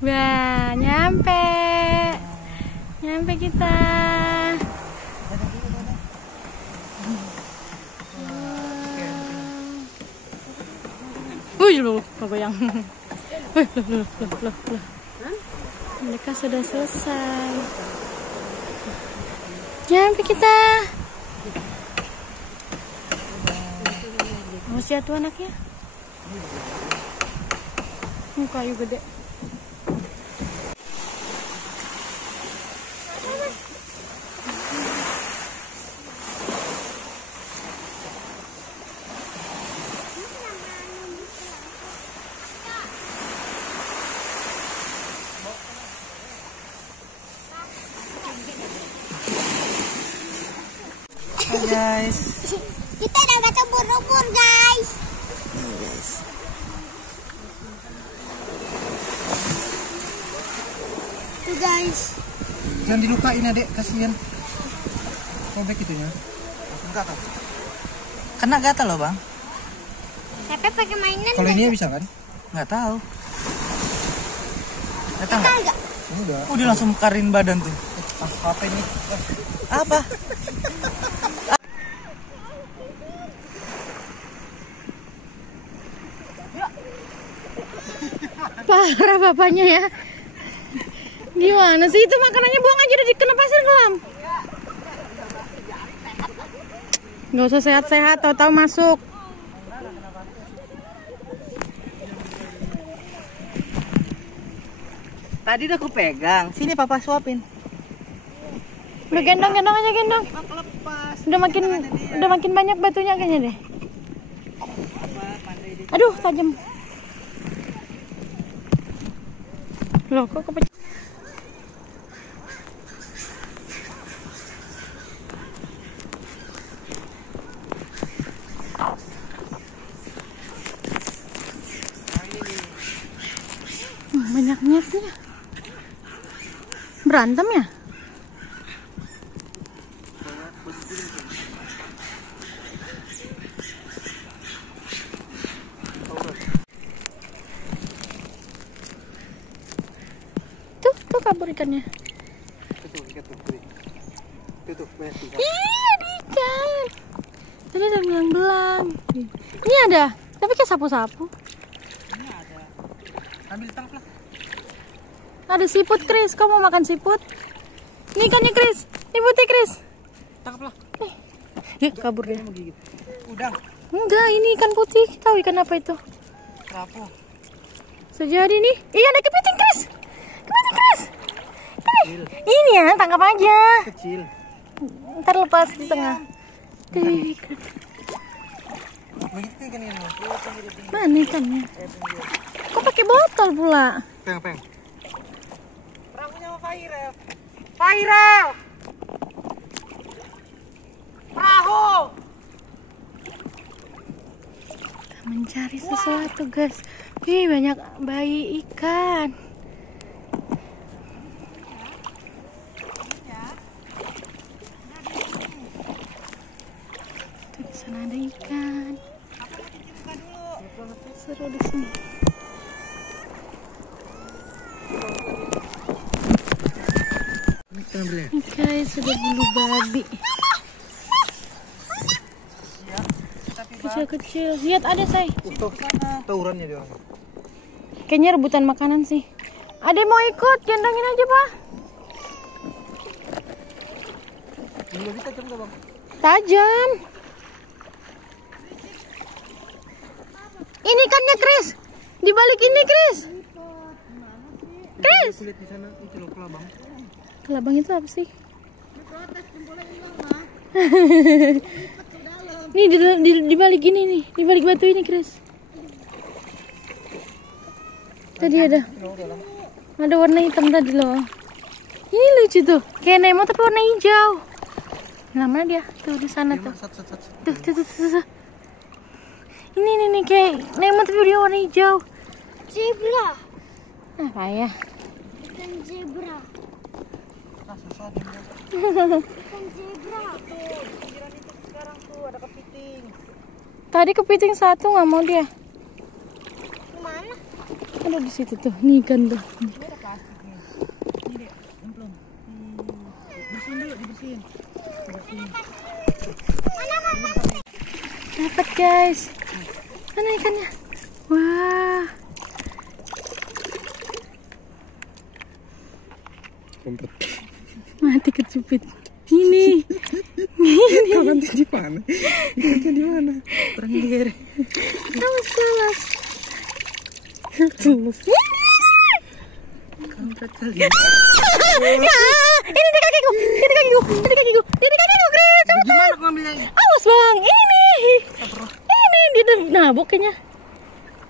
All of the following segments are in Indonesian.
Wah, nyampe. Nyampe kita. Wih, lu goyang. Loh. Mereka sudah selesai. Nyampe kita. Mau siap tuh anaknya? Kayu gede. Hai guys. Kita udah baca ubur-ubur guys. Tuh guys. Jangan dilukain adek, kasihan. Robek itunya. Enggak kan? Kena gatal loh bang. Tapi pakai mainan. Kalau ini bisa kan? Nggak tahu. Gatal nggak? Enggak. Dia langsung mekarin badan tuh. Apa ini? Apa? Parah bapaknya ya. Gimana sih itu makanannya, buang aja, udah dikena pasir kelam. Nggak usah sehat-sehat, tahu-tahu masuk. Tadi udah aku pegang. Sini papa suapin. Udah gendong aja, gendong. Udah makin banyak batunya kayaknya deh. Aduh, tajam. Loh, kok kepecah? Banyaknya sih. Berantem ya? Tuh kabur ikannya. Tuh, Iya, ada ikan. Tadi ada yang belang. Ini ada, tapi kayak sapu-sapu. Ini ada. Ambil tangkap lah. Ada siput, Chris. Kau mau makan siput? Ini ikannya, Chris. Ini putih, Chris. Tangkap lah. Kabur dia. Udah. Enggak, ini ikan putih. Tahu ikan apa itu? Kerapu. Sejadi nih. Iya, ada kepiting, Chris. Kepiting, Chris. Ini ya, tangkap aja. Kecil. Ntar lepas di tengah. Ikan. Begitu ikan ini. Mana ikannya? Kok pakai botol pula? Peng. Perahunya sama Fairel. Fairel. Perahu. Mencari sesuatu, guys. Wih, banyak bayi ikan. Tuh, di sana ada ikan. Seru di sini. Guys, sudah bulu babi. Kecil-kecil. Lihat ada, say. Tuh, tawurannya dia orang. Kayaknya rebutan makanan sih. Ade mau ikut, gendongin aja, Pak. Ini bisa tajam nggak bang? Tajam. Ini ikannya, Chris. Di balik ini, Chris. Chris. Kulit di sana itu loh kelabang. Kelabang itu apa sih? Nih di balik ini nih, di balik batu ini, Chris. Tadi ada warna hitam tadi loh. Ini lucu tuh, kayak Nemo tapi warna hijau. Nah, mana dia? Tuh di sana tuh. Tuh. Ini kayak Nemo tapi dia warna hijau. Zebra. Apa ya? Ikan zebra. Ikan zebra. Pinggiran itu sekarang tuh ada kepiting. Tadi kepiting satu, nggak mau dia. Kemana? Ada di situ tuh, nih ikan tuh. Ada plastik nih. Ini dek, nyemplung. Bersihin dulu, dibersihin. Dapat guys. Mana ikannya? Wah. Mati kejepit. Ini. Kapan tuh di mana? Ikan di mana? Kurang digere. Awas. Kampret kali. Ya, ini di kakiku. Chris. Gimana ngambilnya? Awas bang, ini dia udah nabok kayaknya.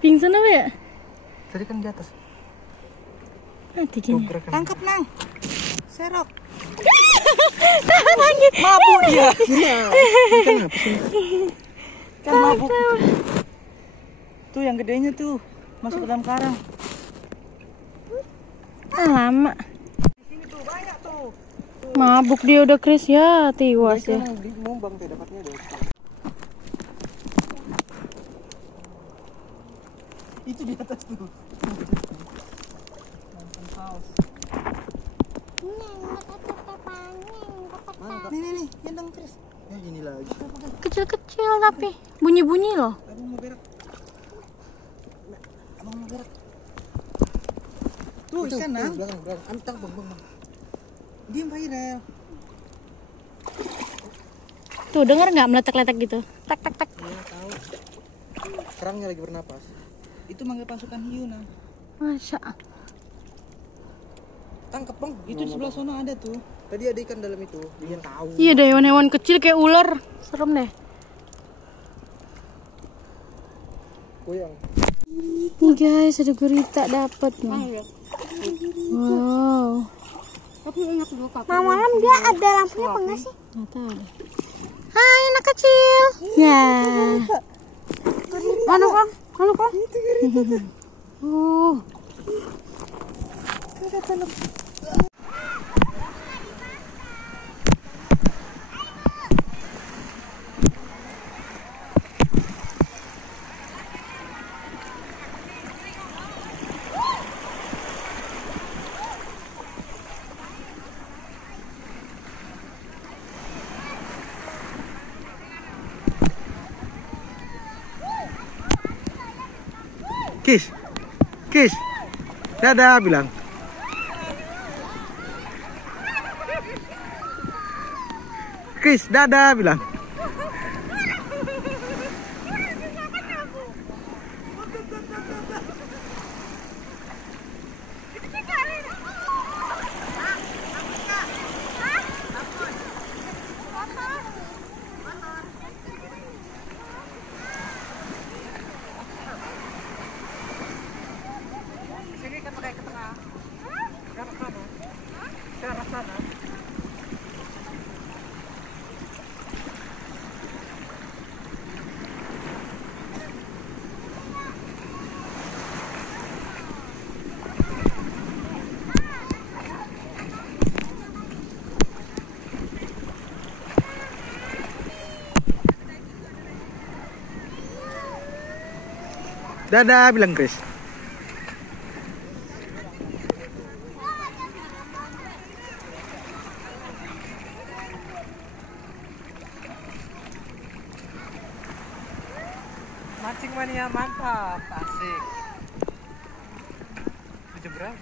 Pingsan apa ya? Tadi kan di atas. Mati kayaknya. Tangkap nang. Serok. Tahan lagi. Mabuk dia. Gila. Ikan apa sih? Kan mabuk. Tuh yang gedenya tuh masuk ke dalam karang. Lama. Di sini tuh banyak tuh. Mabuk dia udah Chris ya, tiwas ya. Di Mombang tuh dapatnya deh. Itu di atas tuh. Nonton paus. Nih, gendong Chris. Ya gini lagi. Kecil-kecil tapi bunyi-bunyi loh. Abang mau berak. Abang mau berak. Tuh ikan nang. Belakang. Antang bang. Diam Pak Irel. Tuh dengar nggak meletak-letak gitu? Tak. Iya tahu. Kerangnya lagi bernapas. Itu manggil pasukan hiu nang. Masya. Tangkap bang. Itu di sebelah sana ada tuh. Tadi ada ikan dalam itu. Dia tahu. Iya ada hewan-hewan kecil kayak ular. Serem deh. Goyang. Nih guys, ada gurita dapat nih. Wow. Malam dia ada lampunya apa enggak sih? Nggak tahu deh. Hai anak kecil. Ya. Mana kok? Kis. Dadah bilang. Kis, dadah bilang. Dadah bilang Chris. Mancing mania mantap, asik. Jam berapa?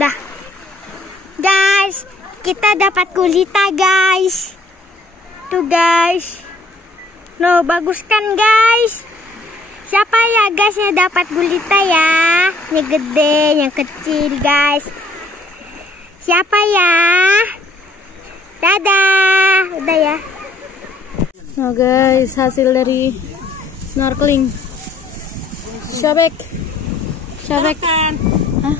Dah. Guys, kita dapat gulita guys. Tuh guys. Loh, bagus kan guys? Siapa ya guys yang dapat gulita ya? Yang gede, yang kecil guys. Siapa ya? Dadah. Udah ya. Oh guys, hasil dari snorkeling. Syabek. Hah?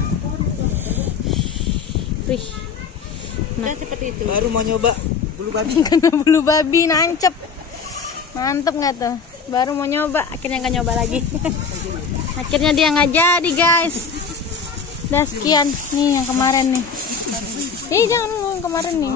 Wih. Nah, seperti itu. Baru mau nyoba bulu babi. Kena bulu babi nancep. Mantep nggak tuh? Baru mau nyoba, akhirnya nggak nyoba lagi. Akhirnya dia nggak jadi guys. Udah sekian nih yang kemarin nih. Jangan yang kemarin nih.